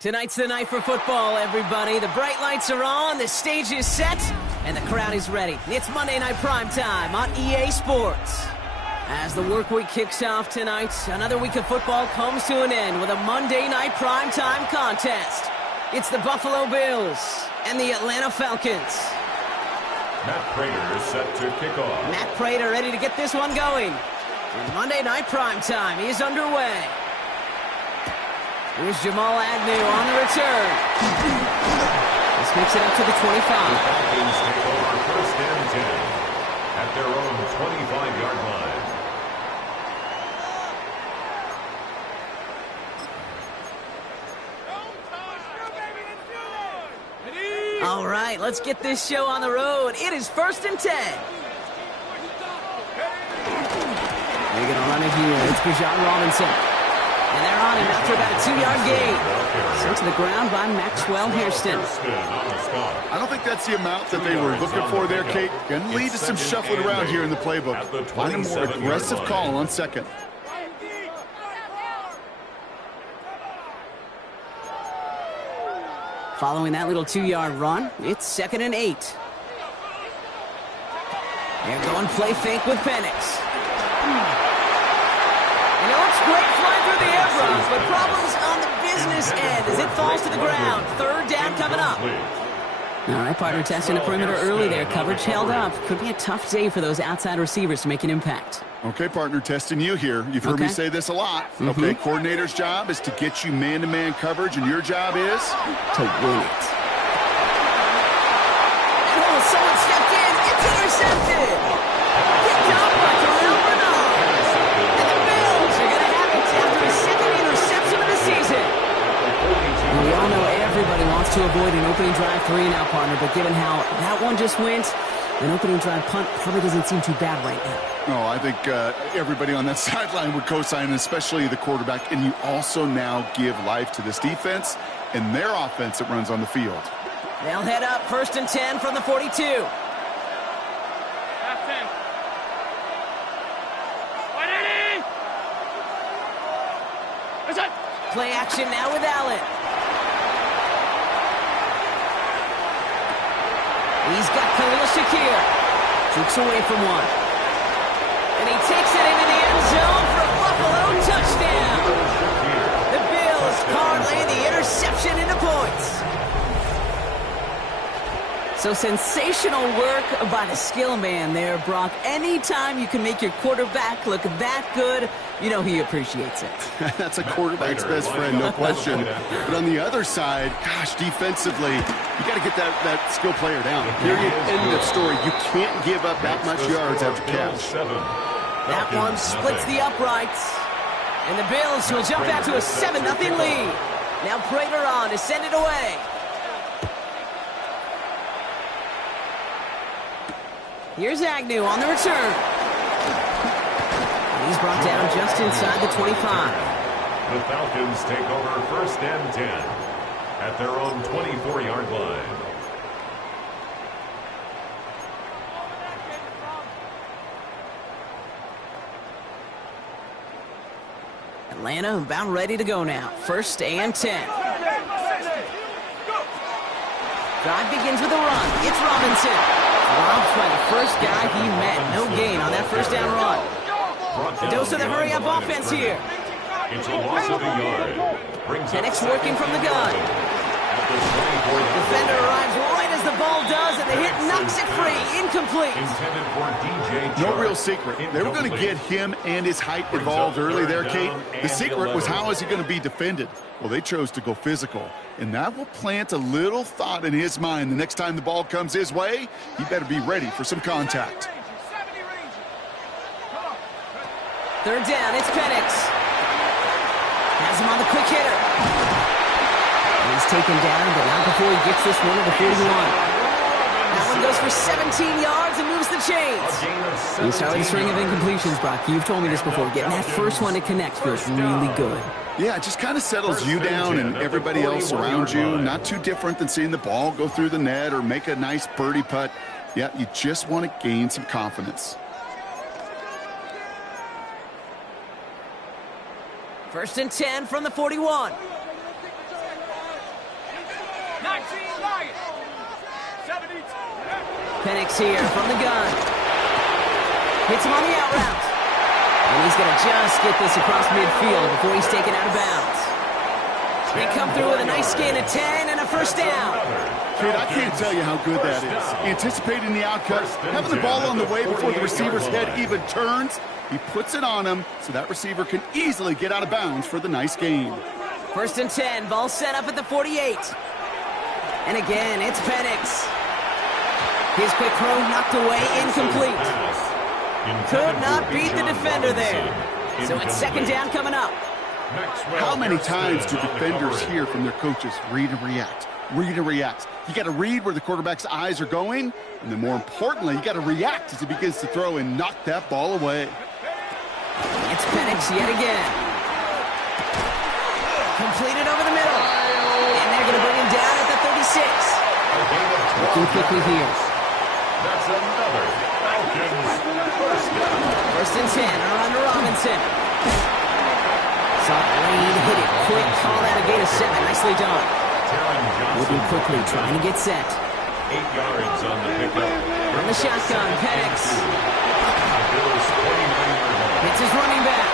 Tonight's the night for football, everybody. The bright lights are on, the stage is set, and the crowd is ready. It's Monday Night Primetime on EA Sports. As the work week kicks off tonight, another week of football comes to an end with a Monday Night Primetime contest. It's the Buffalo Bills and the Atlanta Falcons. Matt Prater is set to kick off. Matt Prater ready to get this one going. And Monday Night Primetime is underway. Here's Jamal Agnew on the return. This makes it up to the 25. The Falcons take over first and 10 at their own 25-yard line. All right, let's get this show on the road. It is first and 10. They're going to run it here. It's Bijan Robinson. And they're on him after about a 2-yard gain. Sent to the ground by Maxwell Hairston. I don't think that's the amount that they were looking for there, Kate. Going to lead to some shuffling around here in the playbook. Find a more aggressive call on second. Following that little 2-yard run, it's 2nd and 8. They're going play fake with Penix. And it looks great flying through the air rush, but problems on the business end as it falls to the ground. 3rd down coming up. All right, partner, testing the perimeter early there. Coverage held up. Could be a tough day for those outside receivers to make an impact. Okay, partner, testing you here. You've heard me say this a lot. Okay, coordinator's job is to get you man-to-man coverage, and your job is to win it. Oh, someone stepped in. It's intercepted. Picked up by Terrell Bernard. And the Bills are going to have it after a 2nd interception of the season. Well, we all know everybody wants to avoid an opening drive 3-and-out, partner, but given how that one just went, an opening drive punt probably doesn't seem too bad right now. No, I think everybody on that sideline would co-sign, especially the quarterback. And you also now give life to this defense and their offense that runs on the field. They'll head up 1st and 10 from the 42. Play action now with Allen. He's got Khalil Shakir. Jukes away from one. And he takes it into the end zone for a Buffalo touchdown. The Bills parlay the interception into points. So sensational work by the skill man there, Brock. Anytime you can make your quarterback look that good, you know he appreciates it. That's a quarterback's best friend, no question. But on the other side, gosh, defensively, you got to get that skill player down. Period. End of story. You can't give up that much yards after catch. That one splits the uprights. And the Bills will jump out to a 7-0 lead. Now Prater on to send it away. Here's Agnew on the return. And he's brought down just inside the 25. The Falcons take over 1st and 10 at their own 24-yard line. Atlanta about ready to go now. 1st and 10. Drive begins with a run. It's Robinson. Robbed by the first guy he met. No gain on that first down run. A dose of the hurry-up offense here. It's a loss of a yard. Penix working from the gun. Defender arrives right as the ball does, and the hit knocks it free. Incomplete. Intended for DJ. No real secret. They were going to get him and his height involved early there, Kate. The secret was how is he going to be defended? Well, they chose to go physical, and that will plant a little thought in his mind. The next time the ball comes his way, he better be ready for some contact. 3rd down, it's Penix. Has him on the quick hitter. And he's taken down, but not before he gets this one to the 41. That one goes for 17 yards and moves the chains. You started a string of incompletions, Brock. You've told me this before. Getting that first one to connect feels really good. Yeah, it just kind of settles you down and everybody else around you. Not too different than seeing the ball go through the net or make a nice birdie putt. Yeah, you just want to gain some confidence. 1st and 10 from the 41. 19 Lions. 72. Penix here from the gun. Hits him on the out route. And he's going to just get this across midfield before he's taken out of bounds. They come through with a nice gain of 10 and a first down. Kid, I can't tell you how good that is. Anticipating the outcut, having the ball on the way before the receiver's head even turns. He puts it on him so that receiver can easily get out of bounds for the nice gain. 1st and 10, ball set up at the 48. And again, it's Penix. His quick throw knocked away, incomplete. Could not beat the defender there. So it's 2nd down coming up. How many times do defenders hear from their coaches, read and react, read and react? You got to read where the quarterback's eyes are going, and then more importantly, you got to react as he begins to throw and knock that ball away. It's Penix yet again. Completed over the middle. And they're going to bring him down at the 36. Looking quickly here. That's another Falcons first down. 1st and 10, around to Robinson. Saw Lane hit it quick, call that a gain of 7. Nicely done. Moving quickly, trying to get set. 8 yards on the pickup. From the shotgun, Penix. Bills 49-yard line. Hits his running back.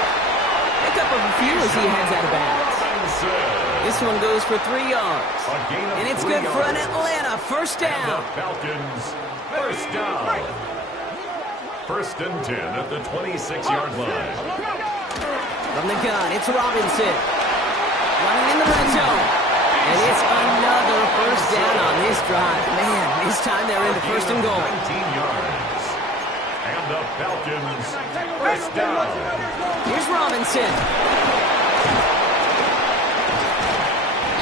Pick up a few as he heads out of bounds. This one goes for 3 yards. And it's good for an Atlanta first down. The Falcons first down. 1st and 10 at the 26-yard line. From the gun, it's Robinson. Running in the red zone. And it's another first down on this drive. Man, this time they're into 1st and goal. 19 yards. And the Falcons first down. Here's Robinson.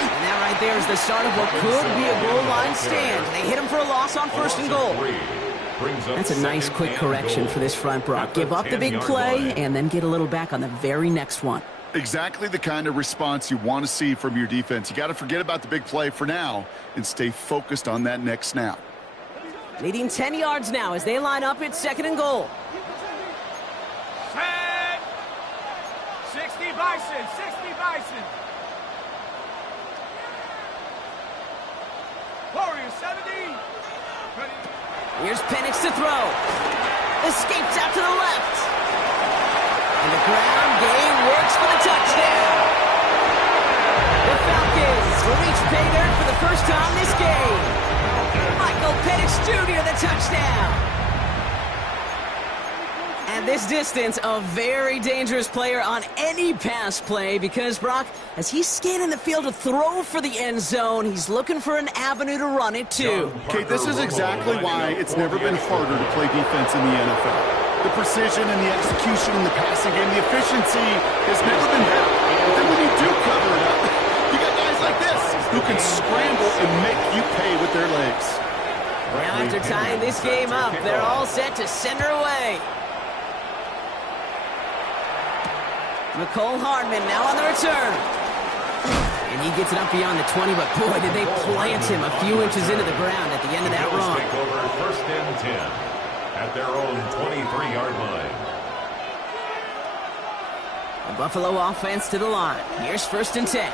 And that right there is the start of what could be a goal line stand. They hit him for a loss on 1st and goal. That's a nice quick correction for this front, Brock. Give up the big play and then get a little back on the very next one. Exactly the kind of response you want to see from your defense. You got to forget about the big play for now and stay focused on that next snap. Leading 10 yards now as they line up at 2nd and goal. Set. 60 Bison. 60 Bison. 70. Here's Penix to throw. Escapes out to the left. And the ground game works for the touchdown. The Falcons reach pay dirt for the first time this game. Michael Penix Jr. the touchdown. And this distance, a very dangerous player on any pass play because, Brock, as he's scanning the field to throw for the end zone, he's looking for an avenue to run it to. Okay, this is exactly why it's never been harder to play defense in the NFL. The precision and the execution in the passing game, the efficiency has never been better. But then when you do cover it up, you got guys like this who can scramble and make you pay with their legs. Now after tying this game up, they're all set to send her away. McCole Hardman now on the return. And he gets it up beyond the 20, but boy, did they plant him a few inches into the ground at the end of that run. Take over first and 10 at their own 23-yard line. The Buffalo offense to the line. Here's first and 10.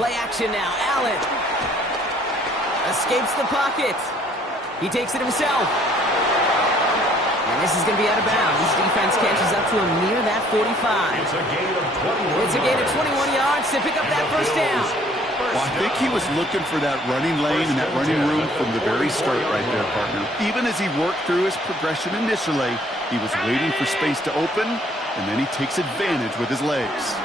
Play action now. Allen escapes the pocket. He takes it himself. And this is going to be out of bounds. Defense catches up to him near that 45. It's a gain of 21 It's a gain of 21 yards to pick up that first down. Well, I think he was looking for that running lane and that running room from the very start right there, partner. Even as he worked through his progression initially, he was waiting for space to open, and then he takes advantage with his legs.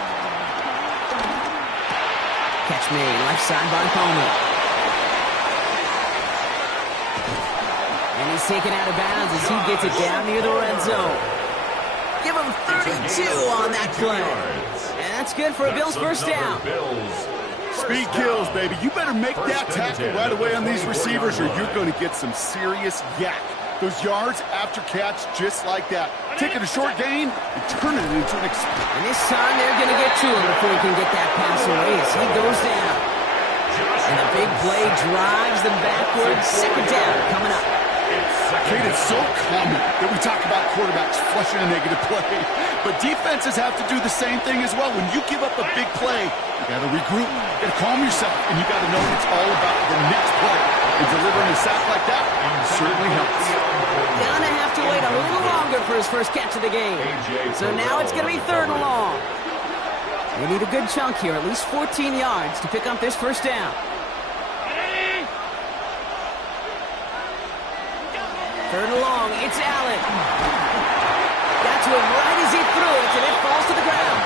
Catch made, left side by Coleman. And he's taken out of bounds as he gets it down near the red zone. Give him 32 on that play. And that's good for a Bills first down. Speed kills, baby. You better make that tackle right away on these receivers or you're going to get some serious yak. Those yards after catch just like that. Taking a short gain and turning it into an experience. And this time they're going to get to him before he can get that pass away as he goes down. And the big play drives them backwards. Second down coming up. Kate, it's so common that we talk about quarterbacks flushing a negative play, but defenses have to do the same thing as well. When you give up a big play, you got to regroup, you got to calm yourself, and you got to know it's all about the next play. And delivering a sack like that certainly helps. Gonna have to wait a little longer for his first catch of the game. So now it's going to be third and long. They need a good chunk here, at least 14 yards to pick up this first down. Third and long, it's Allen. Got to him right as he threw it, and it falls to the ground.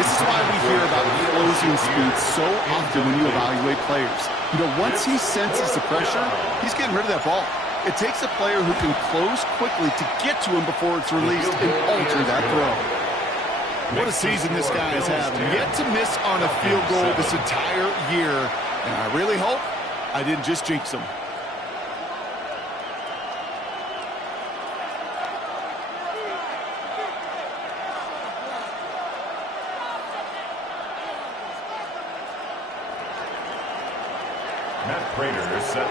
This is why we hear about closing speed so often when you evaluate players. You know, once he senses the pressure, he's getting rid of that ball. It takes a player who can close quickly to get to him before it's released and alter that throw. What a season this guy is having. Yet to miss on a field goal this entire year. And I really hope I didn't just jinx him.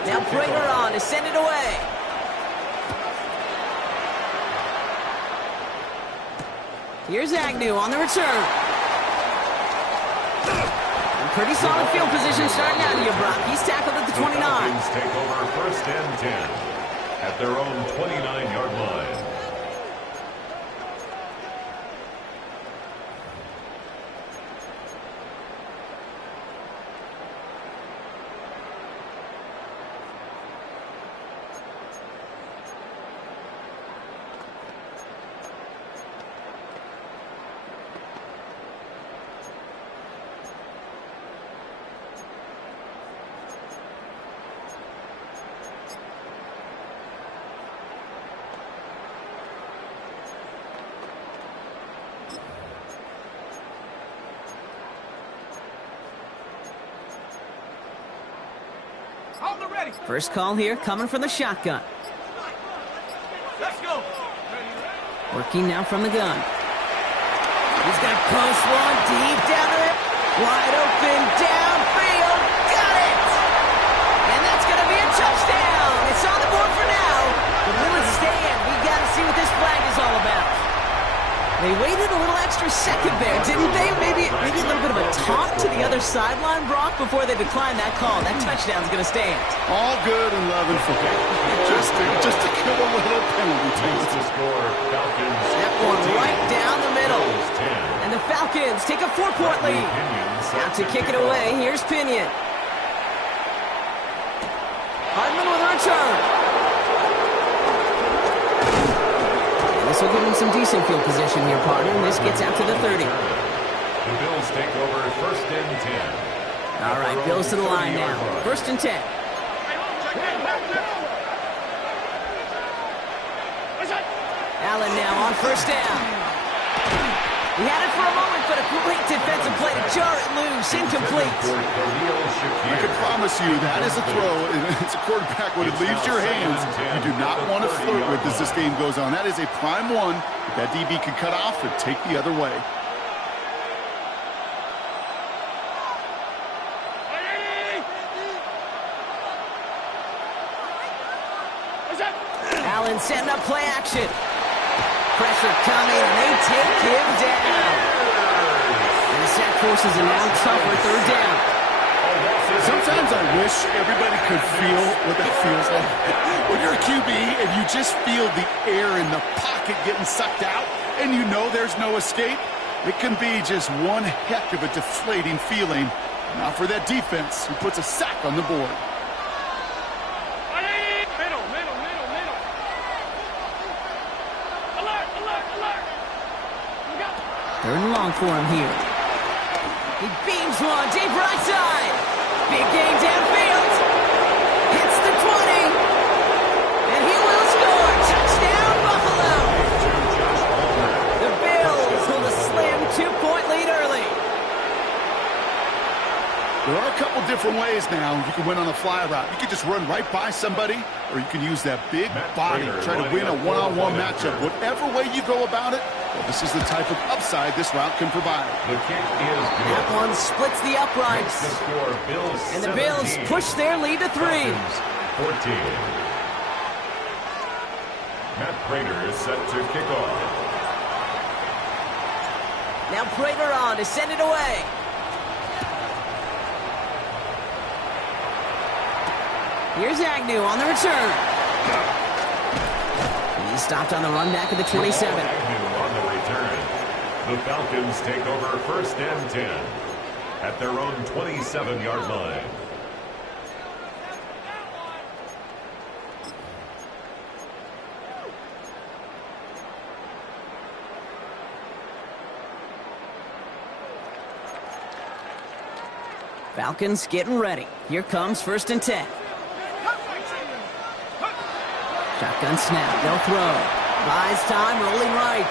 Now Prater on to send it away. Here's Agnew on the return. And pretty solid field position starting out here, Brock. He's tackled at the 29. The Falcons take over first and 10 at their own 29-yard line. First call here coming from the shotgun. Let's go. Working now from the gun. He's got close one deep down to it. Wide open downfield. Got it! And that's going to be a touchdown. It's on the board for now. But will it stand? We got to see what this flag is all about. They waited a little extra second there, didn't they? Maybe a little bit of a taunt to the other sideline, Brock, before they decline that call. That touchdown's going to stand. All good and love and football. Just to kill a little penalty. To score, Falcons. That one right down the middle. And the Falcons take a 4-point lead. Out to kick it away, here's Pinion. Hardman with a return. And this will give him some decent field position here, partner. And this gets out to the 30. The Bills take over 1st and 10. All right, Bills to the line now. 1st and 10. Allen now on 1st down. He had it for a moment, but a great defensive play to jar it loose. Incomplete. I can promise you that is a throw. It's a quarterback when it leaves your hands. You do not want to flirt with as this game goes on. That is a prime one that DB can cut off or take the other way. Allen setting up play action. Pressure coming, and they take him down. And the sack forces a now tougher 3rd down. Sometimes I wish everybody could feel what that feels like. When you're a QB and you just feel the air in the pocket getting sucked out, and you know there's no escape, it can be just one heck of a deflating feeling. Now for that defense, who puts a sack on the board. Third and long for him here. He beams one, deep right side. Big gain downfield. Hits the 20. And he will score. Touchdown, Buffalo. The Bills hold a slim 2-point lead early. There are a couple different ways now. You can win on a fly route. You can just run right by somebody, or you can use that big body, try to win a one-on-one matchup. Whatever way you go about it, well, this is the type of upside this route can provide. The kick is good. That one splits the uprights. The score, Bills And the Bills 17, push their lead to 3. Falcons 14. Matt Prater is set to kick off. Now Prater on to send it away. Here's Agnew on the return. He's stopped on the run back at the 27. Agnew on the return. The Falcons take over 1st and 10 at their own 27-yard line. Falcons getting ready. Here comes 1st and 10. Shotgun snap. They'll throw. Buys time, rolling right.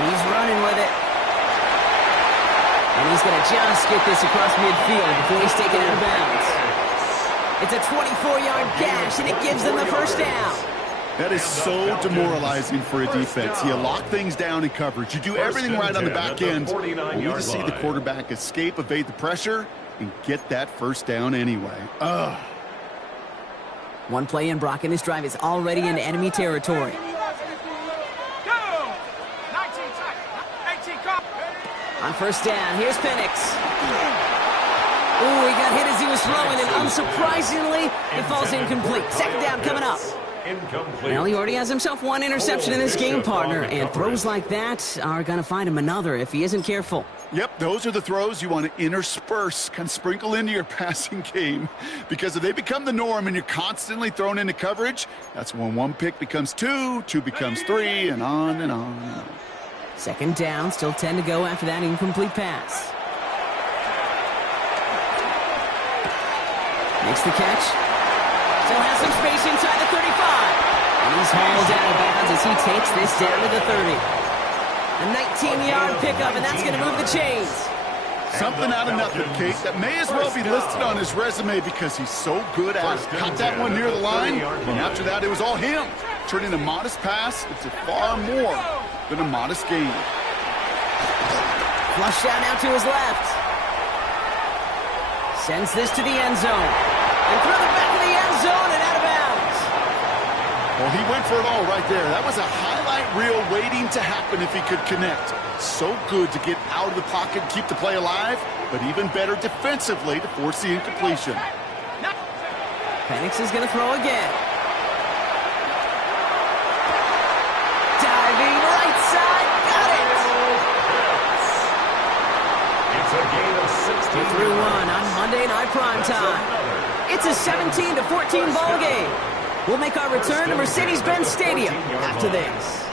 He's running with it. And he's going to just get this across midfield before he's taken out of bounds. It's a 24-yard gash, and it gives them the 1st down. That is so demoralizing for a defense. You lock things down in coverage. You do everything right on the back end. We need to see the quarterback escape, evade the pressure, and get that 1st down anyway. Ugh. One play in, Brock, and this drive is already in enemy territory. On 1st down, here's Penix. Ooh, he got hit as he was throwing, and unsurprisingly, it falls incomplete. 2nd down coming up. Incomplete. Well, he already has himself one interception in this game, partner, and throws like that are going to find him another if he isn't careful. Yep, those are the throws you want to intersperse, kind of sprinkle into your passing game, because if they become the norm and you're constantly thrown into coverage, that's when 1 pick becomes 2, 2 becomes 3, and on and on and on. 2nd down, still 10 to go after that incomplete pass. Makes the catch. Still has some space inside the 35. And he's hauled out of bounds as he takes this down to the 30. A 19-yard pickup, and that's going to move the chains. Something out of nothing, Kate, that may as well be listed on his resume because he's so good at it. Caught that one near the line, and after that, it was all him. Turning a modest pass into far more than a modest gain. Flush out now to his left. Sends this to the end zone. And through the back of the end zone and out of bounds. Well, he went for it all right there. That was a highlight reel waiting to happen if he could connect. So good to get out of the pocket and keep the play alive, but even better defensively to force the incompletion. Penix is going to throw again. Diving right side. Got it. It's a gain of 16. Through one on Monday Night Primetime. It's a 17-14 ball game. We'll make our return to Mercedes-Benz Stadium after this.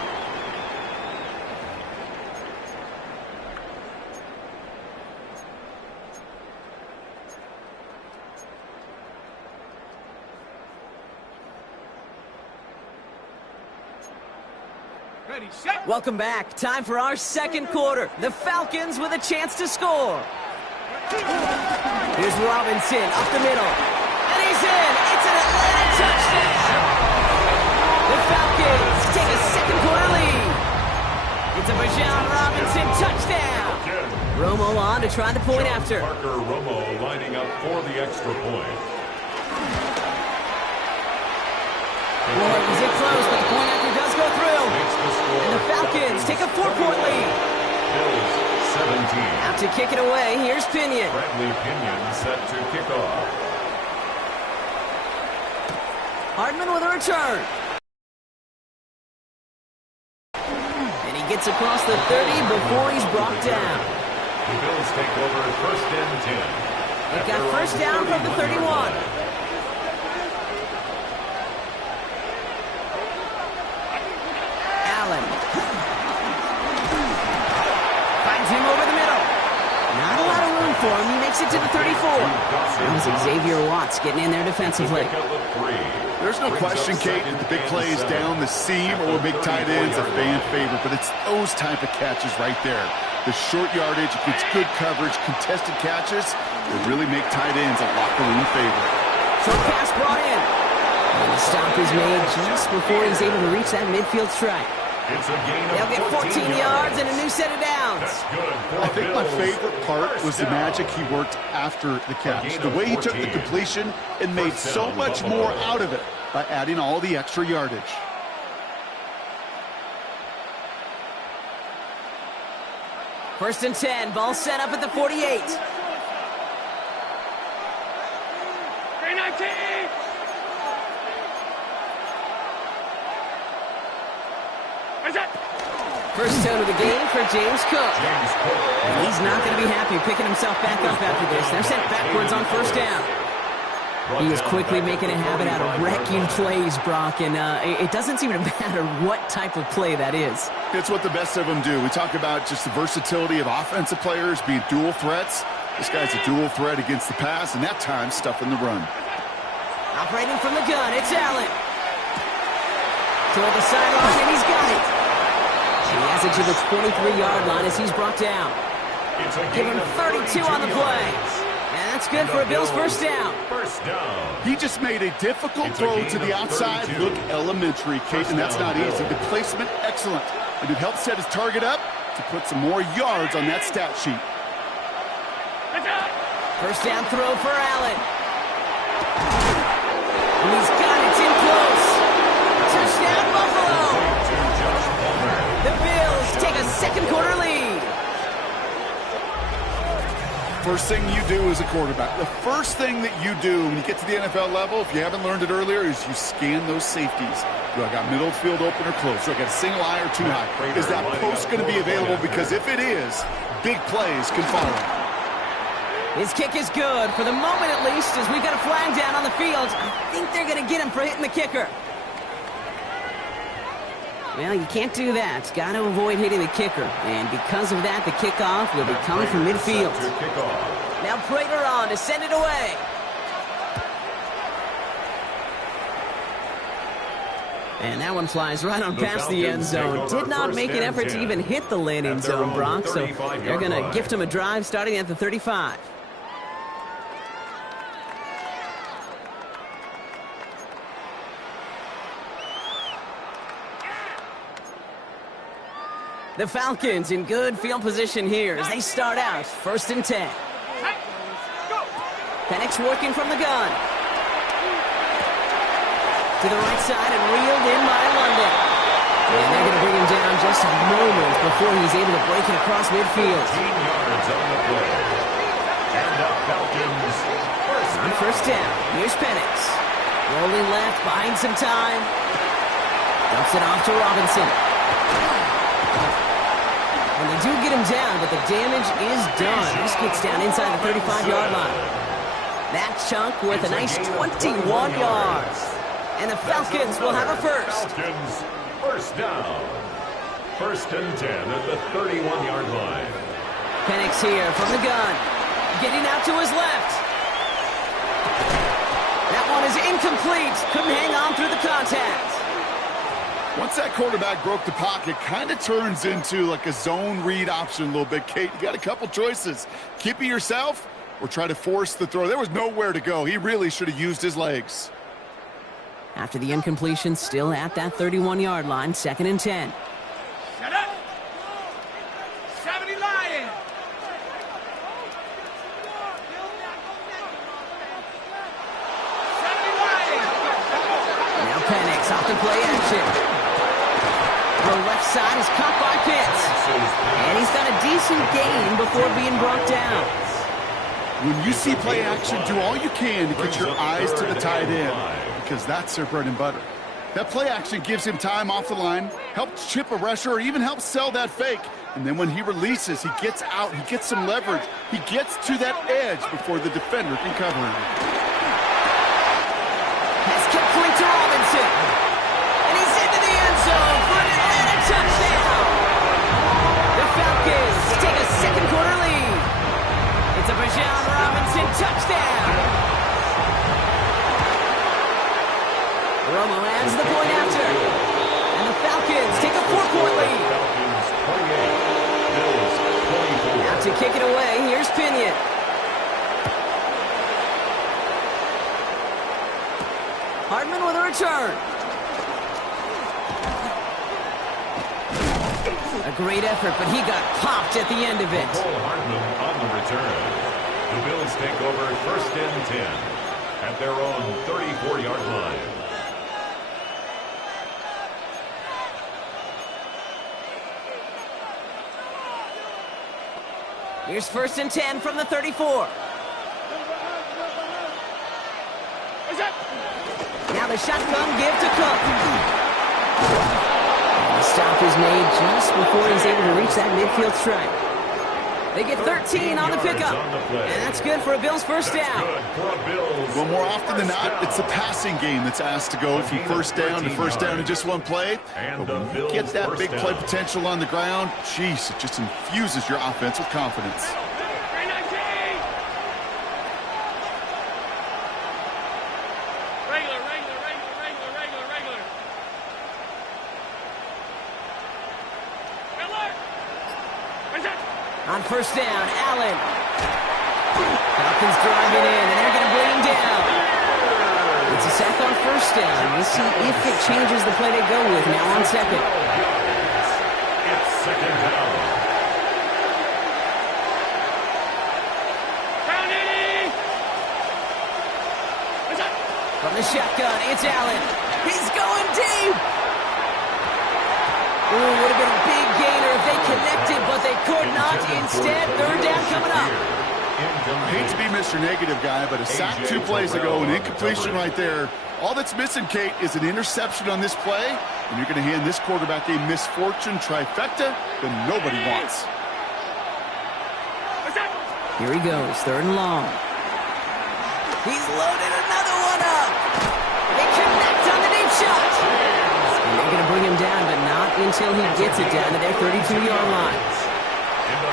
Ready, set. Welcome back. Time for our second quarter. The Falcons with a chance to score. Here's Robinson up the middle. And he's in. It's an Atlanta touchdown. The Falcons take a second quarter lead. It's a Bijan Robinson touchdown. Romo on to try the point after. Parker Romo lining up for the extra point. Boy, was it close, but the point after does go through. And the Falcons take a 4-point lead. Bills 17. Out to kick it away, here's Pinion. Bradley Pinion set to kick off. Hardman with a return. And he gets across the 30 before he's brought down. The Bills take over first and 10. They've got first down from the 31. Allen. Finds him over the middle. Not a lot of room for him. He makes it to the 34. That was Xavier Watts getting in there defensively. There's no question, Kate, that the big plays down the seam or big tight ends a fan favorite, but it's those type of catches right there. The short yardage, it gets good coverage, contested catches, will really make tight ends a locker room favorite. Short pass brought in. And the stop is made just before he's able to reach that midfield strike. They'll get 14 yards and a new set of downs. I think my favorite part was the magic he worked after the catch. The way he took the completion and made so much more out of it by adding all the extra yardage. First and 10, ball set up at the 48. 319. First down of the game for James Cook. And he's not going to be happy picking himself back up after this. They're sent backwards on first down. He is quickly making a habit out of wrecking plays, Brock, and it doesn't seem to matter what type of play that is. It's what the best of them do. We talk about just the versatility of offensive players being dual threats. This guy's a dual threat against the pass, and that time stuffing the run. Operating from the gun, it's Allen. Toward the sideline, and he's got it. He has it to the 23-yard line as he's brought down. Give him 32 on the play. And that's good for a Bills first down. He just made a difficult throw to the outside. Look elementary, Kate, and that's not easy. The placement, excellent. And it helped set his target up to put some more yards on that stat sheet. First down throw for Allen. And he's got it. It's in close. Touchdown, Buffalo. The Bills take a second quarter lead. First thing you do as a quarterback, the first thing that you do when you get to the NFL level, if you haven't learned it earlier, is you scan those safeties. Do I got middle field open or close? Do I got a single eye or two high? Is that post going to be available? Because if it is, big plays can follow. His kick is good, for the moment at least, as we've got a flag down on the field. I think they're going to get him for hitting the kicker. Well, you can't do that. Got to avoid hitting the kicker. And because of that, the kickoff will be coming from midfield. Now Prater on to send it away. And that one flies right on past the end zone. Did not make an effort to even hit the landing zone, Brock. So they're going to gift him a drive starting at the 35. The Falcons in good field position here as they start out first and 10. Penix working from the gun. To the right side and reeled in by London. And they're going to bring him down just moments before he's able to break it across midfield. 15 yards on the play. And the Falcons On first down, here's Penix. Rolling left, buying some time. Dumps it off to Robinson. And they do get him down, but the damage is done. This gets down inside the 35-yard line. That chunk worth a nice 21 yards. And the Falcons will have a first. Falcons first down. First and 10 at the 31-yard line. Penix here from the gun. Getting out to his left. That one is incomplete. Couldn't hang on through the contact. Once that quarterback broke the pocket, kind of turns into like a zone read option a little bit. Kate, you got a couple choices. Keep it yourself or try to force the throw. There was nowhere to go. He really should have used his legs. After the incompletion, still at that 31-yard line, 2nd and 10. Shut up. 70 Lions. Now Penix off the play action. The left side is caught by Pitts. And he's got a decent gain before being brought down. When you see play action, do all you can to get your eyes to the tight end, because that's their bread and butter. That play action gives him time off the line, helps chip a rusher, or even helps sell that fake. And then when he releases, he gets out, he gets some leverage. He gets to that edge before the defender can cover him. Has complete to Robinson. And he's into the end zone for an Atlanta touchdown. The Falcons take a second quarter lead. It's a Bijan Robinson touchdown. Romo adds the point after. And the Falcons take a 4-point lead. Falcons 28, Bills 24. Now to kick it away, here's Pinion. Hardman with a return. A great effort, but he got popped at the end of it. Cole Hardman on the return. The Bills take over 1st and 10 at their own 34-yard line. Here's 1st and 10 from the 34. Now the shotgun give to Cook. The stop is made just before he's able to reach that midfield strike. They get 13 on the pickup. And that's good for a Bills first down. Well, more often than not, it's the passing game that's asked to go from first down to first down in just one play. But when you get that big play potential on the ground, geez, it just infuses your offense with confidence. On first down, Allen. Falcons driving in, and they're going to bring him down. It's a sack on first down. We'll see if it changes the play they go with now on second. It's 2nd down. From the shotgun, it's Allen. He's going deep. Ooh, would have been a big gainer if they connected, but they could not. Instead, 3rd down coming up. I hate to be Mr. Negative guy, but a sack 2 plays ago, an incompletion right there. All that's missing, Kate, is an interception on this play, and you're going to hand this quarterback a misfortune trifecta that nobody wants. Here he goes, 3rd and long. He's loaded another one up. They connect on the deep shot. And they're going to bring him down, but not until he gets it down to their 32-yard line.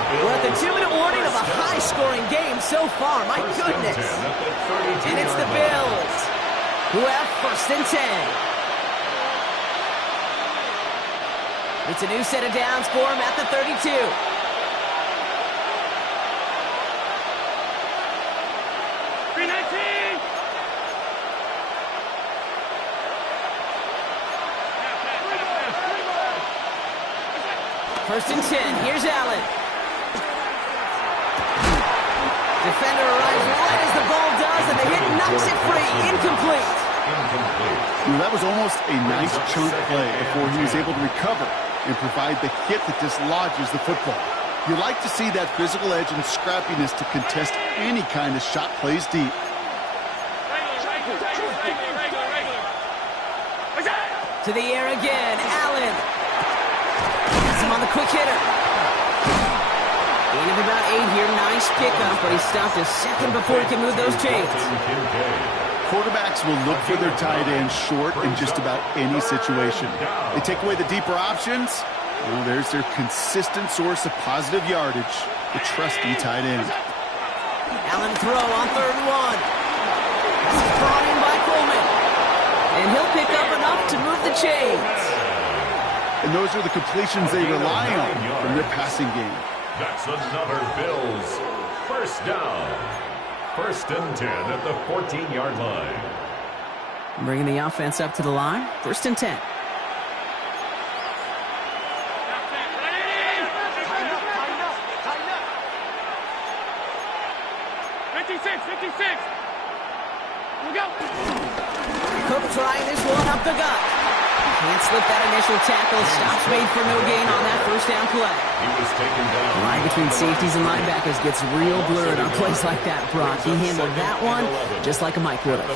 We're at the 2-minute warning of a high-scoring game so far. My goodness. And it's the Bills who have 1st and 10. It's a new set of downs for him at the 32. First and 10. Here's Allen. Defender arrives right as the ball does, and the hit knocks it free. Incomplete. That was almost a nice chunk play before he was able to recover and provide the hit that dislodges the football. You like to see that physical edge and scrappiness to contest any kind of shot plays deep. To the air again, Allen. Has him on the quick hitter. Gain of about 8 here. Nice pickup, but he stopped a second before he can move those chains. Quarterbacks will look for their tight end short in just about any situation. They take away the deeper options. Well, there's their consistent source of positive yardage, the trusty tight end. Allen throw on 3rd and 1. This is brought in by Coleman. And he'll pick up enough to move the chains. And those are the completions they rely on from their passing game. That's another Bills first down. 1st and 10 at the 14-yard line. Bringing the offense up to the line. 1st and 10. Cook trying this one up the gut. Can't slip that initial tackle. Stops made for no gain on that 1st down play. He was taken down. The line between safeties and linebackers gets real blurred on plays like that, Brock. He handled that one just like a Mike would have.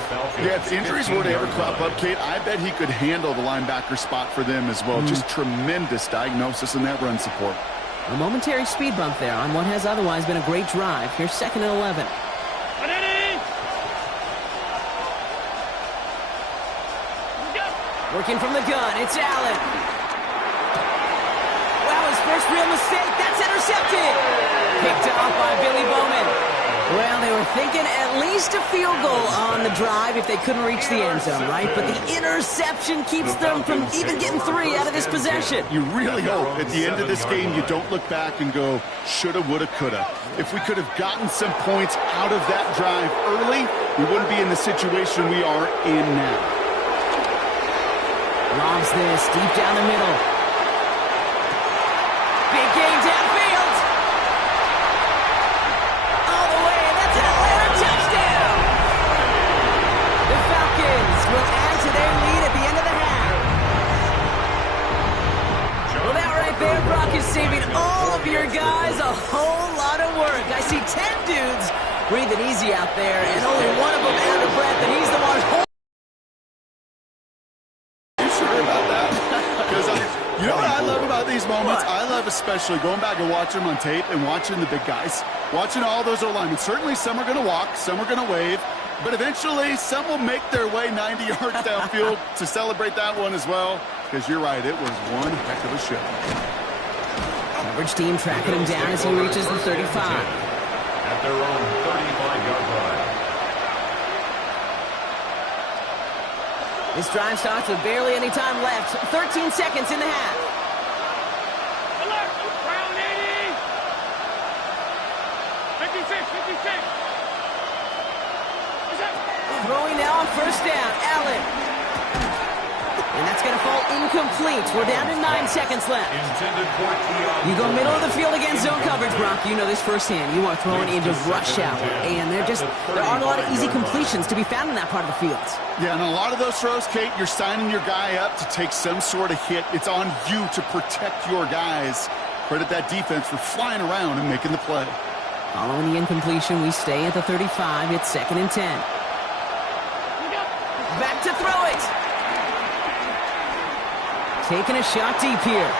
Yeah, if injuries were to ever crop up, Kate, I bet he could handle the linebacker spot for them as well. Just tremendous diagnosis in that run support. A momentary speed bump there on what has otherwise been a great drive. Here's 2nd and 11. Working from the gun, it's Allen. Wow, his first real mistake. That's intercepted. Picked off by Billy Bowman. Well, they were thinking at least a field goal on the drive if they couldn't reach the end zone, right? But the interception keeps them from even getting 3 out of this possession. You really hope at the end of this game you don't look back and go, shoulda, woulda, coulda. If we could have gotten some points out of that drive early, we wouldn't be in the situation we are in now. Lobs this deep down the middle. Big gain downfield. All the way, and that's an Atlanta touchdown. The Falcons will add to their lead at the end of the half. Well, that right there, Brock, is saving all of your guys a whole lot of work. I see 10 dudes breathing easy out there, and only one of them out of breath, and he's the one holding. You know what I love about these moments? I love especially going back and watching them on tape and watching the big guys. Watching all those O-linemen. Certainly some are going to walk, some are going to wave, but eventually some will make their way 90 yards downfield to celebrate that one as well. Because you're right, it was one heck of a show. Coverage team tracking him down as he reaches the 35. At their own 35-yard line. This drive starts with barely any time left. 13 seconds in the half. Alert! Round 80! 56, 56! Throwing now on 1st down. Allen. And that's going to fall incomplete. We're down to 9 seconds left. You go middle of the field against zone coverage, Brock. You know this firsthand. You are throwing into rush hour. And there aren't a lot of easy completions to be found in that part of the field. Yeah, and a lot of those throws, Kate, you're signing your guy up to take some sort of hit. It's on you to protect your guys. Credit that defense for flying around and making the play. Following the incompletion, we stay at the 35. It's 2nd and 10. Back to throw it. Taking a shot deep here.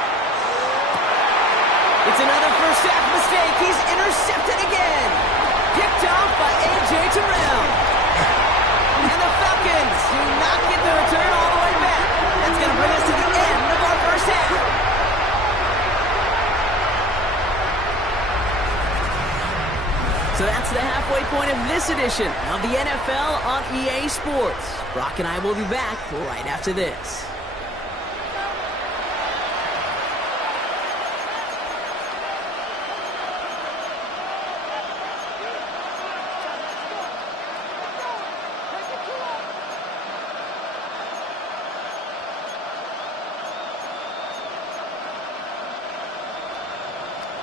It's another first half mistake. He's intercepted again. Picked off by A.J. Terrell. And the Falcons do not get the return all the way back. That's going to bring us to the end of our first half. So that's the halfway point of this edition of the NFL on EA Sports. Brock and I will be back right after this.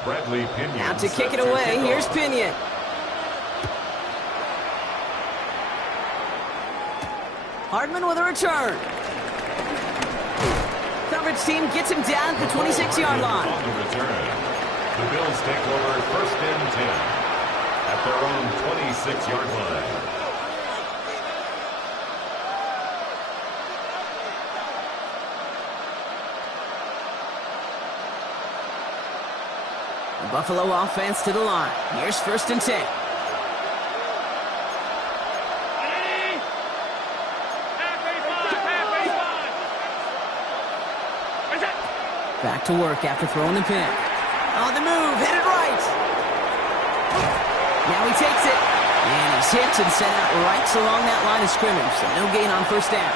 Bradley Pinion. Out to kick it away. Here's Pinion. Hardman with a return. Coverage team gets him down at the 26-yard line. On the return, the Bills take over first and 10 at their own 26-yard line. The Buffalo offense to the line. Here's first and 10. Back to work after throwing the pin. On the move, headed right. Now he takes it. And he's hit and sent out right along that line of scrimmage. So no gain on first down.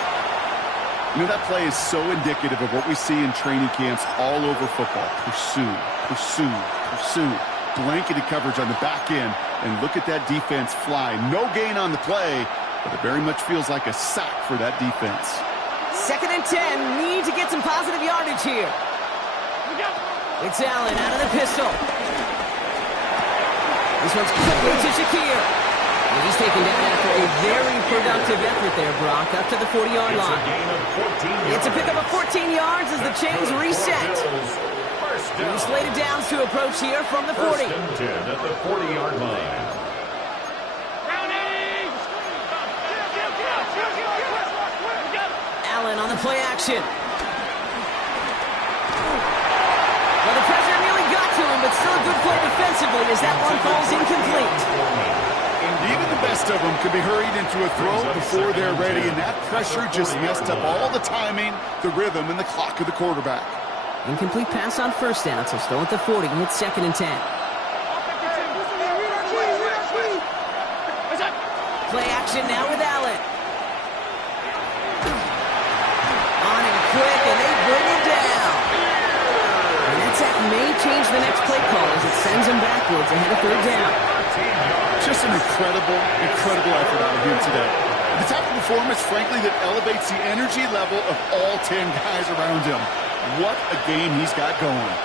You know, that play is so indicative of what we see in training camps all over football. Pursue, pursue, pursue. Blanketed coverage on the back end. And look at that defense fly. No gain on the play, but it very much feels like a sack for that defense. Second and 10. Need to get some positive yardage here. It's Allen out of the pistol. This one's quickly to Shakir. And he's taken down after a very productive effort there, Brock, up to the 40-yard line. It's a pickup of 14 yards as the chains reset. New slated downs to approach here from the 40. First and 10 at the 40-yard line. Allen on the play action. Well, the pressure nearly got to him, but still a good play defensively as that one falls incomplete. Even the best of them could be hurried into a throw before they're ready, and that pressure just messed up all the timing, the rhythm, and the clock of the quarterback. Incomplete pass on first down, so still at the 40. It's second and 10. Play action now with Allen. On him quick, and they bring him down. And that sack may change the next play call as it sends him backwards ahead of third down. Just an incredible, incredible effort out of him today. The type of performance, frankly, that elevates the energy level of all 10 guys around him. What a game he's got going.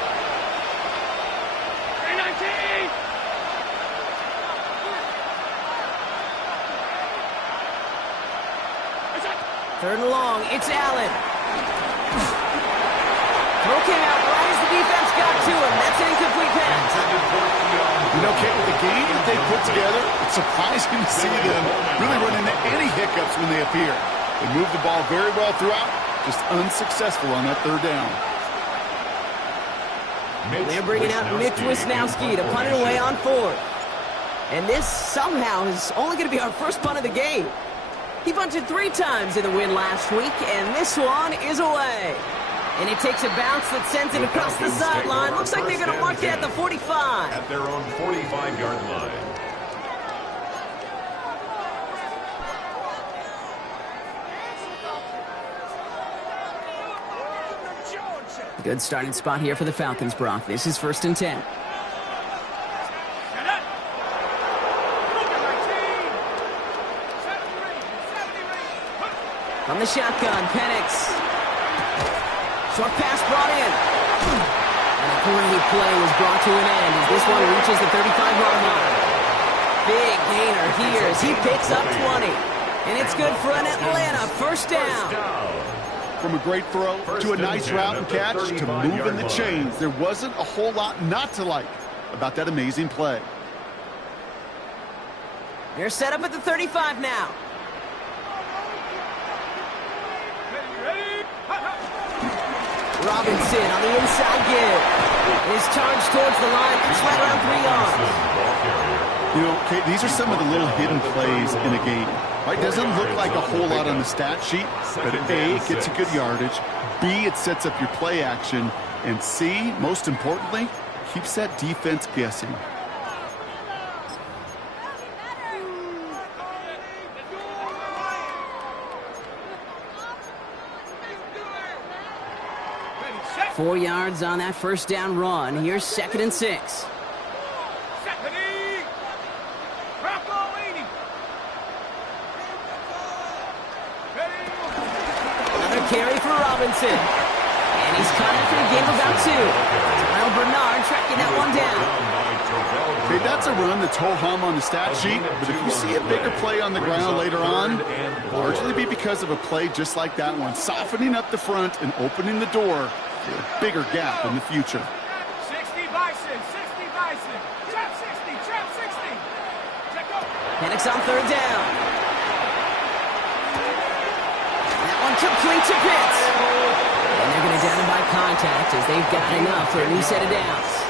Third and long, it's Allen. Throw came out right as the defense got to him. That's an incomplete pass. You know, Kate, with the game that they put together, it's surprising to see them really run into any hiccups when they appear. They move the ball very well throughout, just unsuccessful on that third down. They're bringing out Mitch Wisnowski to punt it away on fourth. And this somehow is only going to be our first punt of the game. He punted 3 times in the win last week, and this one is away. And it takes a bounce that sends it across the sideline. Looks like they're going to mark it at the 45. At their own 45-yard line. Good starting spot here for the Falcons, Brock. This is first and 10. From the shotgun, Penix. Short pass brought in. And a great play was brought to an end as this one reaches the 35-yard line. Big gainer here as he picks up 20. And it's good for an Atlanta first down. From a great throw to a nice route and catch to moving the chains, there wasn't a whole lot not to like about that amazing play. They're set up at the 35 now. Robinson on the inside give. Is charged towards the line. It's right around 3 yards. You know, Kate, these are some of the little hidden plays in a game. Right? Doesn't look like a whole lot on the stat sheet, but A, it gets a good yardage. B, it sets up your play action. And C, most importantly, keeps that defense guessing. – 4 yards on that first down run. Here's second and 6. Another carry for Robinson. And he's caught after a game of about 2. Kyle Bernard tracking that one down. Okay, that's a run that's ho-hum on the stat sheet, but if you see a bigger play on the ground later on, it'll largely be because of a play just like that one, softening up the front and opening the door for a bigger gap in the future. 60 Bison, 60 Bison. Trap 60, trap 60. Check go. Penix on third down. That one complete to Pitts. And they're going to down him by contact as they've got enough for a new set of downs.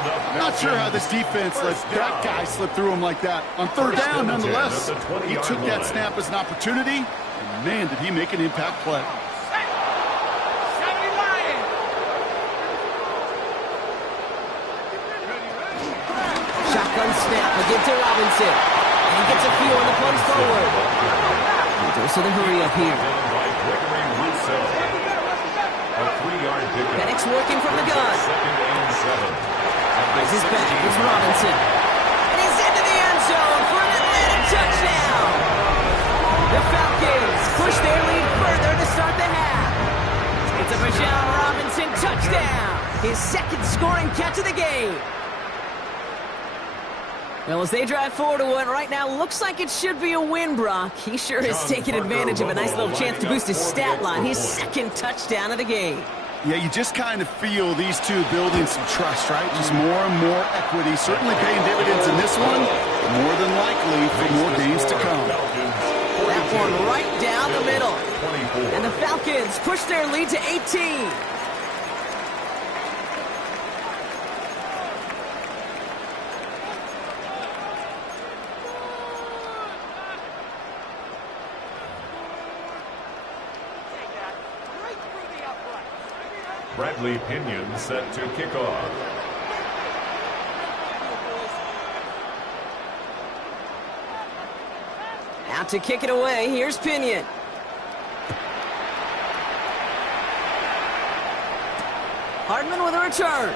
I'm not sure how this defense lets that guy slip through him like that. On third down, nonetheless, he took that snap as an opportunity, and man, did he make an impact play. 70 Lions. Shotgun snap, a give to Robinson. And he gets a few on the punch forward. Dose of the hurry up here. Penix working from the gun. Eyes his back, it's Robinson. And he's into the end zone for an Atlanta touchdown. The Falcons push their lead further to start the half. It's a Bijan Robinson touchdown. His second scoring catch of the game. Well, as they drive forward to what right now looks like it should be a win, Brock. He sure has taken advantage of a nice little chance to boost his stat line. His second touchdown of the game. Yeah, you just kind of feel these two building some trust, right? Just more and more equity. Certainly paying dividends in this one. More than likely for more games to come. That one right down the middle. And the Falcons push their lead to 18. Bradley Pinion set to kick off. Out to kick it away, here's Pinion. Hardman with a return.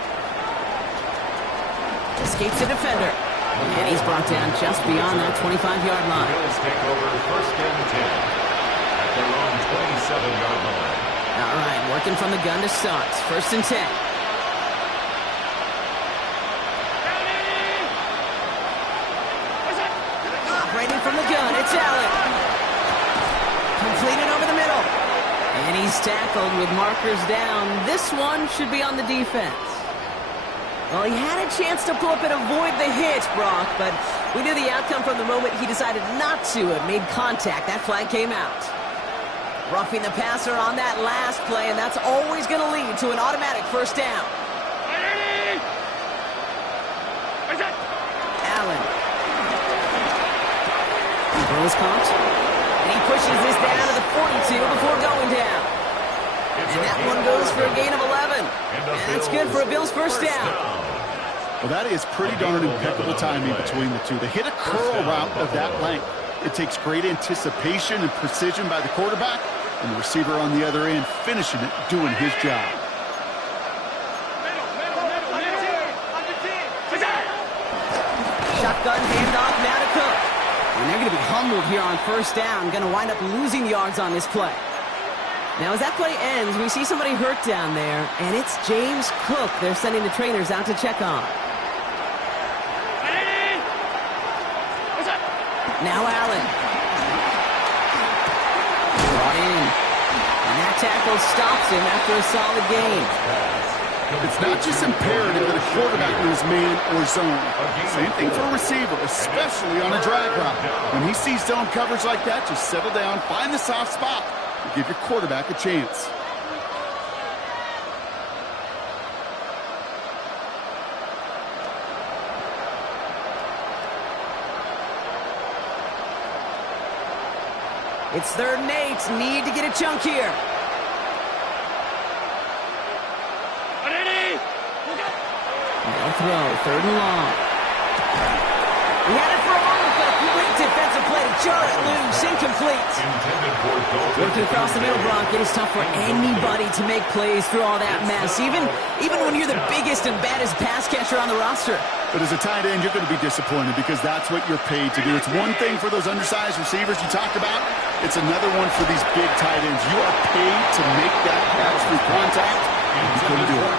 Escapes the defender. And he's brought down just beyond that 25-yard line. Bills take over first and 10 at their own 27-yard line. All right, working from the gun to start. First and 10. Operating from the gun, it's Allen. Completed over the middle. And he's tackled with markers down. This one should be on the defense. Well, he had a chance to pull up and avoid the hit, Brock, but we knew the outcome from the moment he decided not to. It made contact. That flag came out. Roughing the passer on that last play, and that's always going to lead to an automatic first down. Allen. Throws caught. And he pushes this down to the 42 before going down. And that one goes for a gain of 11. And that's good for a Bills first down. Well, that is pretty darn impeccable timing between the two. They hit a curl route of that length. It takes great anticipation and precision by the quarterback, and the receiver on the other end finishing it, doing his job. Shotgun handoff now to Cook. And they're going to be humbled here on first down. Going to wind up losing yards on this play. Now, as that play ends, we see somebody hurt down there, and it's James Cook they're sending the trainers out to check on. Now Allen. Brought in. And that tackle stops him after a solid gain. It's not just imperative that a quarterback knows man or zone. Same thing for a receiver, especially on a drag route. When he sees zone coverage like that, just settle down, find the soft spot, and give your quarterback a chance. It's third and 8. Need to get a chunk here. No throw. Third and long. He had it for a moment, but a great defensive play to jar it loose. Incomplete. Working across the middle, Brock, it is tough for anybody to make plays through all that mess, even when you're the biggest and baddest pass catcher on the roster. But as a tight end, you're going to be disappointed because that's what you're paid to do. It's one thing for those undersized receivers you talked about. It's another one for these big tight ends. You are paid to make that catch through contact He couldn't do it.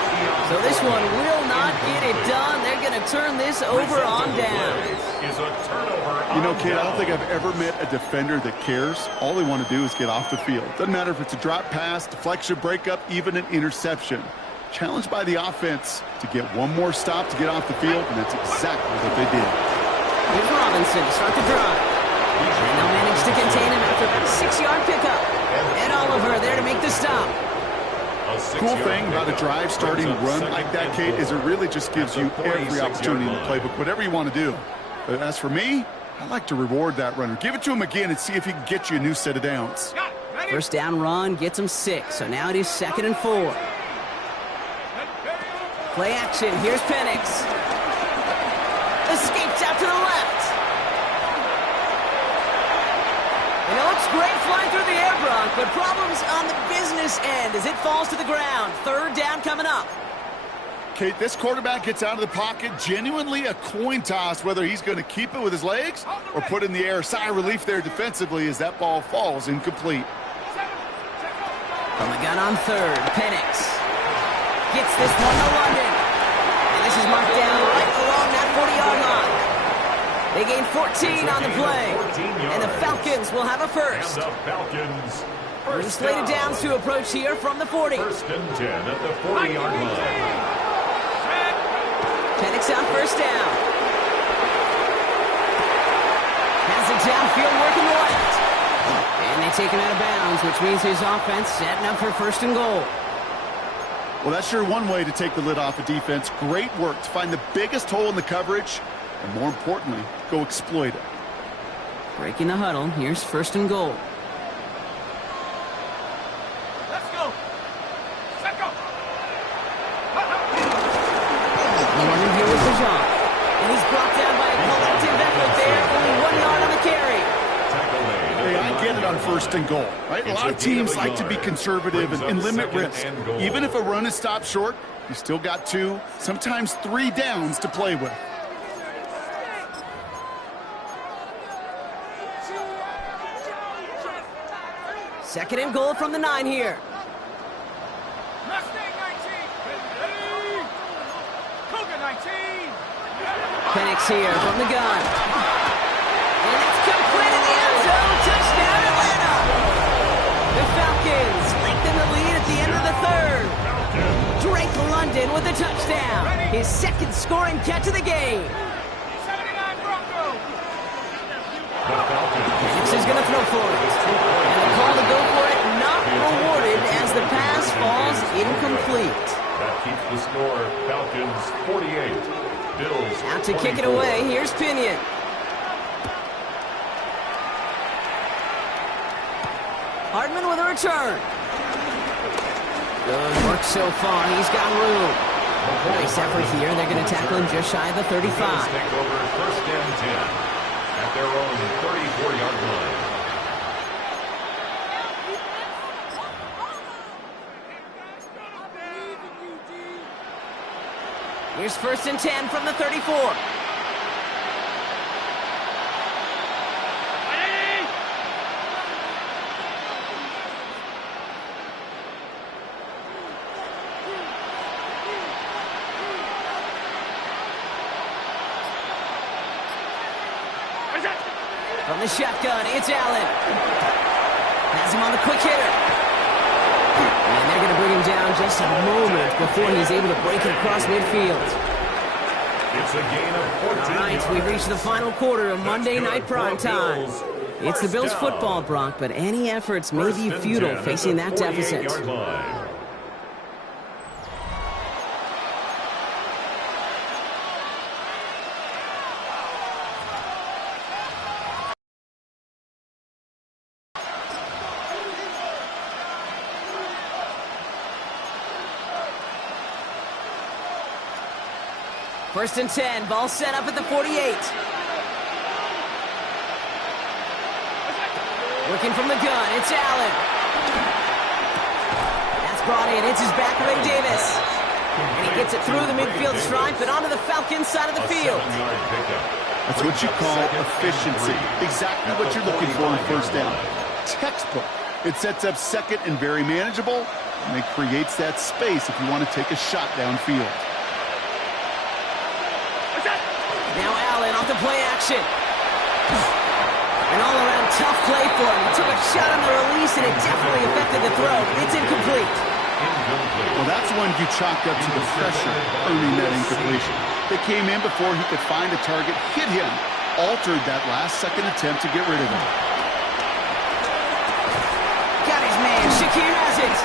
So this one will not get it done. They're going to turn this over on down. You know, kid, I don't think I've ever met a defender that cares. All they want to do is get off the field. Doesn't matter if it's a drop pass, deflection, breakup, even an interception. Challenged by the offense to get one more stop to get off the field, and that's exactly what they did. Here's Robinson to start the drive. And they'll manage to contain him after about a 6-yard pickup. Ed Oliver there to make the stop. Cool thing about a drive starting run like that, Kate, is it really just gives you every opportunity in the playbook, whatever you want to do. But as for me, I like to reward that runner. Give it to him again and see if he can get you a new set of downs. First down run gets him 6, so now it is 2nd and 4. Play action, here's Penix. Escapes out to the left. And it looks great flying through the air, Bronk, but problems on the business end as it falls to the ground. 3rd down coming up. Kate, this quarterback gets out of the pocket, genuinely a coin toss whether he's going to keep it with his legs or put it in the air. Sigh of relief there defensively as that ball falls incomplete. From the gun on 3rd, Penix gets this one to London. And this is marked down right along that 40-yard line. They gain 14 on the play. And the Falcons will have a first. Three slated downs to approach here from the 40. 1st and 10 at the 40-yard line. Penix on first down. Has it downfield working left. And they take him out of bounds, which means his offense setting up for 1st and goal. Well, that's sure one way to take the lid off a defense. Great work to find the biggest hole in the coverage, and more importantly, go exploit it. Breaking the huddle, here's 1st and goal. Let's go. Set go. Morgan here with Bijan. And he's brought down by a collective effort there, only 1 yard on the carry. Hey, I get it on 1st and goal, right? A lot of teams like to be conservative and limit risk. Even if a run is stopped short, you still got 2, sometimes 3 downs to play with. Second and goal from the 9 here. Mustang 19. Cougar 19. Penix here from the gun. And it's complete in the end zone. Touchdown, Atlanta. The Falcons lengthen the lead at the end of the 3rd. Drake London with a touchdown. His 2nd scoring catch of the game. 79 Broncos. Penix is going to throw for it. And the call to go for it not rewarded as the pass falls incomplete. That keeps the score. Falcons 48. Bills Out to 24. kick it away. Here's Pinion. Hardman with a return. Good work so far. He's got room. Nice effort here. They're going to tackle him just shy of the 35. Bills take over 1st and 10 at their own 34-yard line. Here's 1st and 10 from the 34. From the shotgun, it's Allen. Has him on the quick hitter. And they're going to bring him down just a moment before he's able to break it across midfield. It's a gain of 14 All right, we reach the final quarter of Monday Night Prime Time. It's the Bills football, Bronk, but any efforts may be futile facing that deficit. First and 10, ball set up at the 48. Working from the gun, it's Allen. That's brought in, it's his back, Ray Davis. And he gets it through the midfield stripe and onto the Falcons side of the field. That's what you call efficiency. Exactly what you're looking for in 1st down. Textbook. It sets up second and very manageable, and it creates that space if you want to take a shot downfield. Now Allen off the play action. An all-around tough play for him. He took a shot on the release, and it definitely affected the throw. It's incomplete. Well, that's one you chalked up to the pressure, earning that incompletion. They came in before he could find a target, hit him, altered that last-second attempt to get rid of him. Got his man. Shakir has it.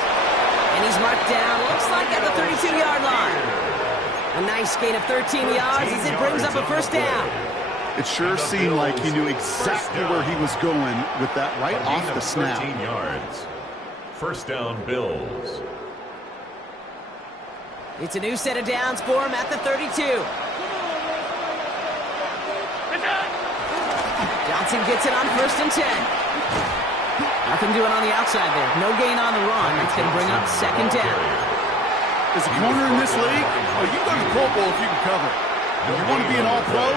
And he's marked down, looks like at the 32-yard line. A nice gain of 13 yards as it brings up a first down. It sure seemed like he knew exactly where he was going with that right off the snap. 13 yards. First down, Bills. It's a new set of downs for him at the 32. Johnson gets it on 1st and 10. Nothing doing on the outside there. No gain on the run. That's going to bring up 2nd down. As a corner in this league, well, you go to the Pro Bowl if you can cover. If you want to be an all-pro,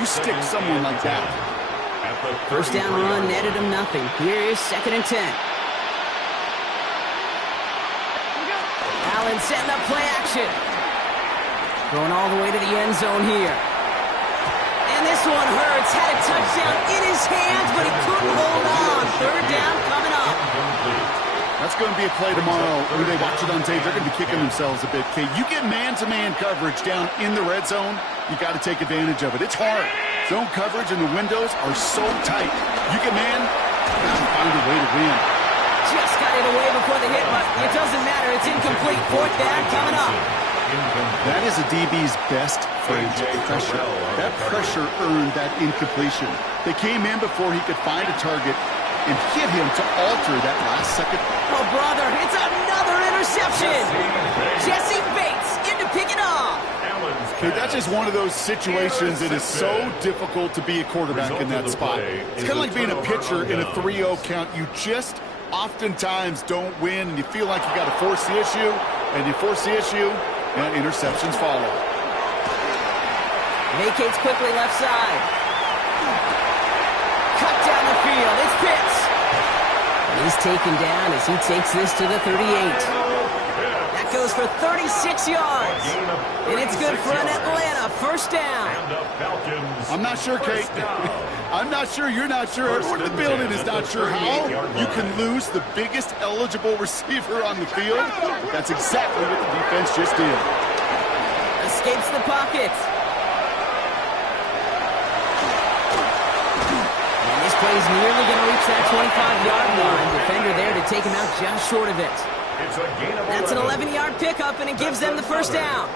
you stick someone like that. First down run netted him nothing. Here is 2nd and 10. Allen setting up play action. Going all the way to the end zone here. And this one hurts. Had a touchdown in his hands, but he couldn't hold on. 3rd down coming up. That's going to be a play tomorrow. When they watch it on tape, they're going to be kicking themselves a bit, Kate. You get man-to-man coverage down in the red zone, you got to take advantage of it. It's hard. Zone coverage and the windows are so tight. You get man, you got to find a way to win. Just got it away before the hit, but it doesn't matter. It's incomplete. 4th down coming up. That is a DB's best phrase, pressure. That pressure earned that incompletion. They came in before he could find a target and hit him to alter that last second. Oh, brother, it's another interception. Jesse Bates in to pick it off. Okay, that's just one of those situations that is so difficult to be a quarterback in that spot. It's kind of like being a pitcher in a 3-0 count. You just oftentimes don't win, and you feel like you got to force the issue, and you force the issue, and interceptions follow. Vacates quickly left side. Cut down the field. It's Pitts. And he's taken down as he takes this to the 38. That goes for 36 yards. And it's good for an Atlanta first down. I'm not sure, Kate. I'm not sure. You're not sure. Everyone in the building is not sure how you can lose the biggest eligible receiver on the field. But that's exactly what the defense just did. Escapes the pocket. And this play is nearly going to reach that 25-yard line. Defender there to take him out just short of it. That's an 11-yard pickup, and it gives them the first down.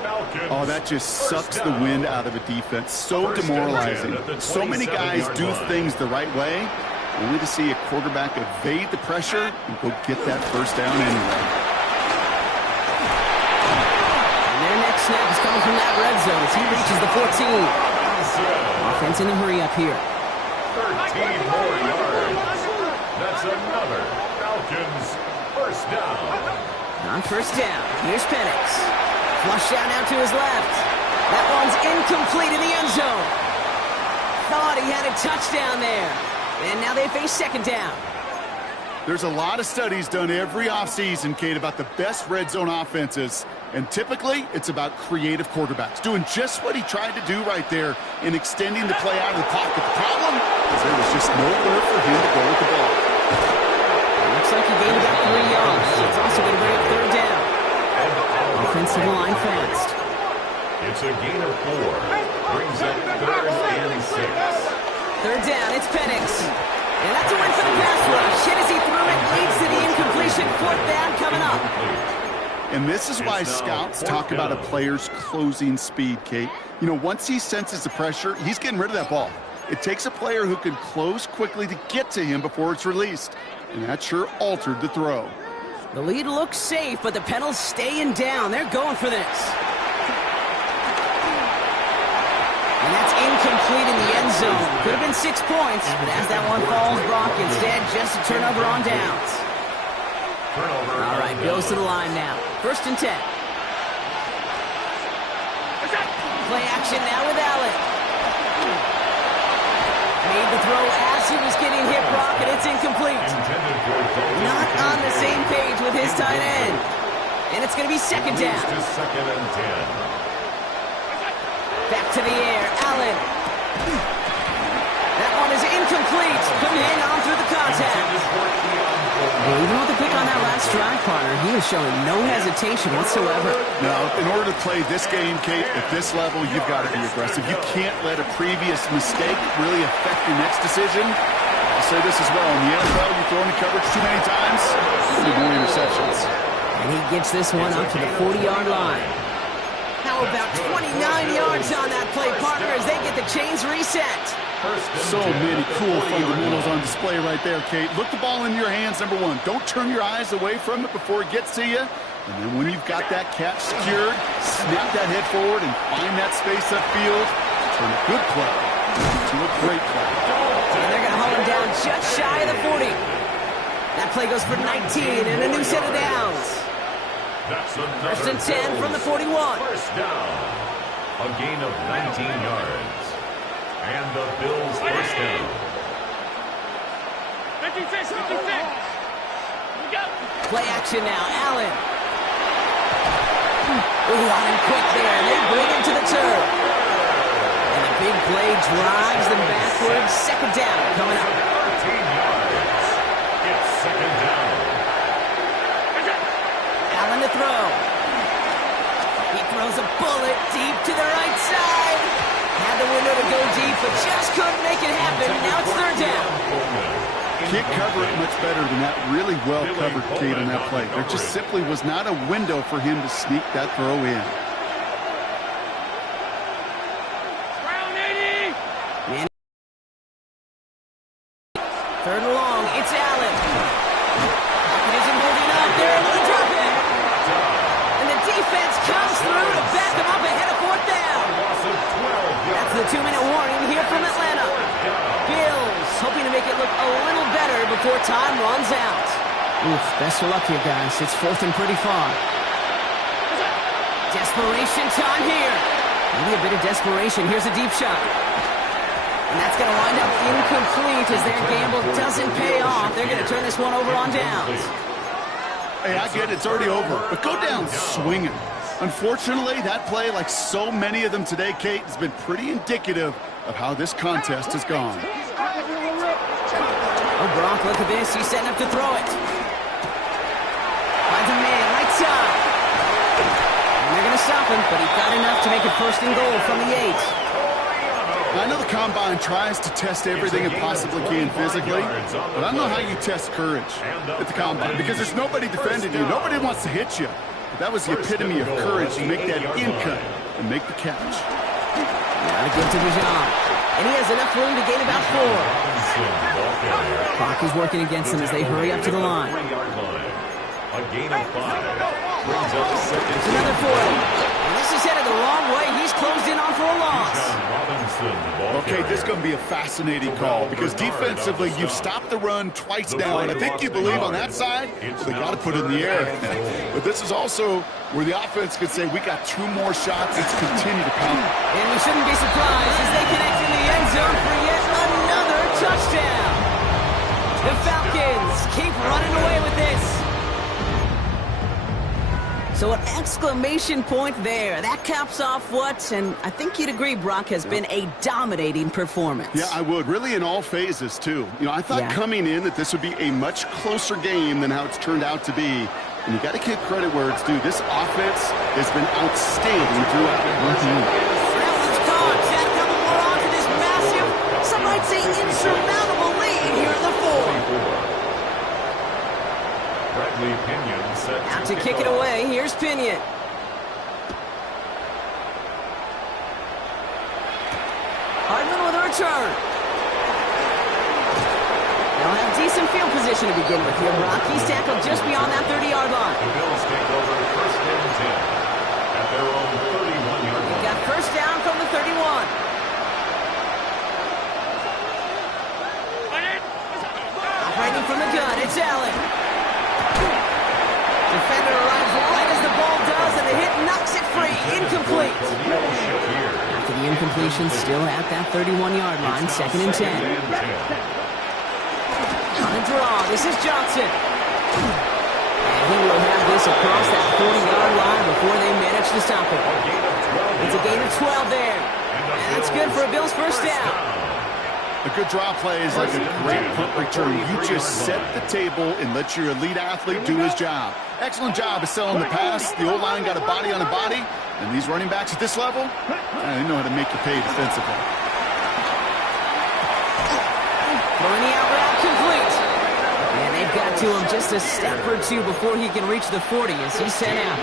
Oh, that just sucks the wind out of a defense. So demoralizing. So many guys do things the right way, only to see a quarterback evade the pressure and go get that first down anyway. And their next snap is coming from that red zone as he reaches the 14. Offense in a hurry up here. 13 more yards. That's another Falcons first down. On first down, here's Penix. Flush out now to his left. That one's incomplete in the end zone. Thought he had a touchdown there. And now they face 2nd down. There's a lot of studies done every offseason, Kate, about the best red zone offenses. And typically, it's about creative quarterbacks, doing just what he tried to do right there in extending the play out of the pocket. The problem is there was just nowhere for him to go with the ball. Looks like he gained about 3 yards. It's also going to bring up 3rd down. Offensive line fast. It's a gain of 4. Brings up 3rd and 6. 3rd down, it's Penix. And that's a win for the pass rush. Hit as he threw it, leads to the incompletion. 4th down coming up. And this is why scouts talk about a player's closing speed, Kate. You know, once he senses the pressure, he's getting rid of that ball. It takes a player who can close quickly to get to him before it's released. And that sure altered the throw. The lead looks safe, but the Penals staying down. They're going for this. And that's incomplete in the end zone. Could have been 6 points, but as that one falls, Brock instead just a turnover on downs. All right, goes to the line now. 1st and 10. Play action now with Allen. Made the throw as he was getting hit, Brock, and it's incomplete. Not it's going to be second down. To second and 10. Back to the air, Allen. That one is incomplete. Couldn't hang on through the contact. Even with the pick on that last drive, partner, he is showing no hesitation whatsoever. Now, in order to play this game, Kate, at this level, you've got to be aggressive. You can't let a previous mistake really affect your next decision. I'll say this as well. In the NFL, you throw into coverage too many times, you more interceptions. And he gets this one up to the 40-yard line. How about 29 yards on that play, partner, as they get the chains reset? So many cool fundamentals on display right there, Kate. Look the ball in your hands, number one. Don't turn your eyes away from it before it gets to you. And then when you've got that catch secured, snap that head forward and find that space upfield. Turn a good play to a great play. And they're going to haul him down just shy of the 40. That play goes for 19 and a new set of downs. First and 10 from the 41. First down. A gain of 19 yards. And the Bills first down. 56, 56. We go. Play action now, Allen. Ooh, on him quick there, and they bring him to the turf. And the big play drives them backwards. Second down coming up. 13 yards. It's second down. Allen to throw. He throws a bullet deep to the right side. Had the window to go deep, but just couldn't make it happen. Now it's third down. Can't cover it much better than that. Really well covered, Kate, on that play. There just simply was not a window for him to sneak that throw in. Round 80. Third and long, it's Allen. It isn't holding up. They're able to drop it. And the defense comes through to back him up ahead of fourth down. That's the 2-minute warning here from Atlanta. Bills hoping to make it look a little better before time runs out. Oof, best of luck here, guys. It's fourth and pretty far. Desperation time here. Maybe a bit of desperation. Here's a deep shot. And that's going to wind up incomplete as their gamble doesn't pay off. They're going to turn this one over on downs. Hey, I get it. It's already over. But go down swinging. Unfortunately, that play, like so many of them today, Kate, has been pretty indicative of how this contest has gone. Oh, Gronk, look at this. He's setting up to throw it. Finds a man, right side. And they're going to stop him, but he got enough to make it first and goal from the 8. I know the Combine tries to test everything it possibly can physically, but I don't know how you test courage at the Combine because there's nobody defending you. Nobody wants to hit you. But that was the epitome of courage to make that in cut and make the catch. Now to give to Dijon. And he has enough room to gain about 4. Clock is working against them as they hurry up to the line. A gain of 5. Brings up second. It's another 40. And this is headed the wrong way. He's closed in on for a loss. Okay, this is going to be a fascinating call because defensively you've stopped the run twice down. I think you believe on that side, so they got to put it in the air. But this is also where the offense could say, we got 2 more shots. Let's continue to pound. And we shouldn't be surprised as they connect in the end zone for yet another touchdown. The Falcons keep running away with this. So an exclamation point there. That caps off what, and I think you'd agree, Brock, has been a dominating performance. Yeah, I would. Really in all phases, too. You know, I thought coming in that this would be a much closer game than how it's turned out to be. And you got to give credit where it's due. This offense has been outstanding throughout. That one's caught. Add a couple more on to this massive, some might say insurmountable lead here in the 4th. Bradley Pinion set Out to kick it away. Here's Pinion. Hardman with a return. They'll have decent field position to begin with here, Brock. He's tackled just beyond that 30-yard line. The Bills take over first and 10 at their own 31-yard line. Got first down from the 31. Operating from the gun, it's Allen. Defender arrives right as the ball does, and the hit knocks it free. Incomplete. After the incompletion, still at that 31-yard line, second and 10. On a draw, this is Johnson. And he will have this across that 40-yard to stop him. It's a gain of 12 there. And that's good for a Bills first down. A good draw play is like a great punt return. You just set the table and let your elite athlete do his job. Excellent job of selling the pass. The O-line got a body on a body. And these running backs at this level, they know how to make you pay defensively. Throwing the out route complete. And they've got to him just a step or two before he can reach the 40 as he's sent out.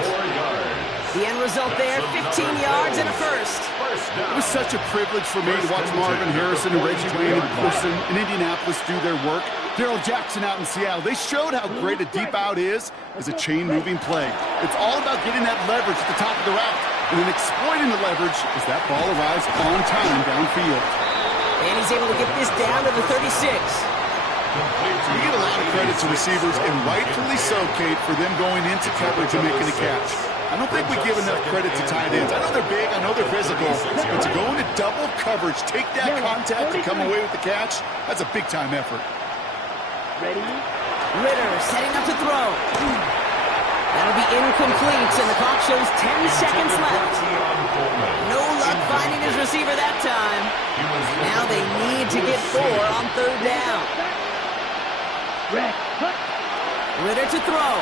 The end result there, 15 yards and a first. It was such a privilege for me to watch Marvin Harrison and Reggie Wayne in person in Indianapolis do their work. Darrell Jackson out in Seattle. They showed how great a deep out is as a chain-moving play. It's all about getting that leverage at the top of the route and then exploiting the leverage as that ball arrives on time downfield. And he's able to get this down to the 36. You get a lot of credit to receivers, and rightfully so, Kate, for them going into coverage and making a catch. I don't think we give enough credit to tight ends. I know they're big, I know they're physical, but to go into double coverage, take that contact, and come away with the catch, that's a big-time effort. Ready? Ritter setting up to throw. That'll be incomplete, and the clock shows 10 seconds left. No luck finding his receiver that time. Now they need to get 4 on third down. Ritter to throw.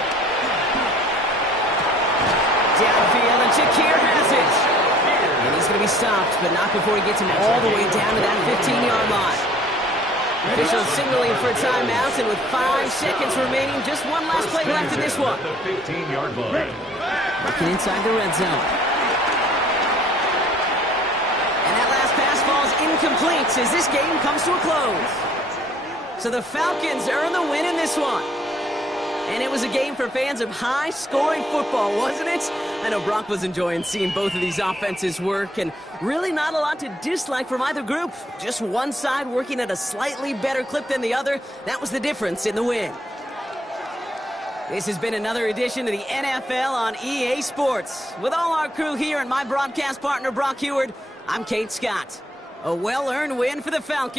Downfield, and Shakir has it. And he's going to be stopped, but not before he gets him all the way down to that 15-yard line. Officials signaling for a timeout, and with 5 seconds remaining, just one last play left in this one. The 15-yard line. Looking inside the red zone. And that last pass falls incomplete as this game comes to a close. So the Falcons earn the win in this one. And it was a game for fans of high-scoring football, wasn't it? I know Brock was enjoying seeing both of these offenses work, and really not a lot to dislike from either group. Just one side working at a slightly better clip than the other. That was the difference in the win. This has been another edition of the NFL on EA Sports. With all our crew here and my broadcast partner, Brock Heward, I'm Kate Scott. A well-earned win for the Falcons.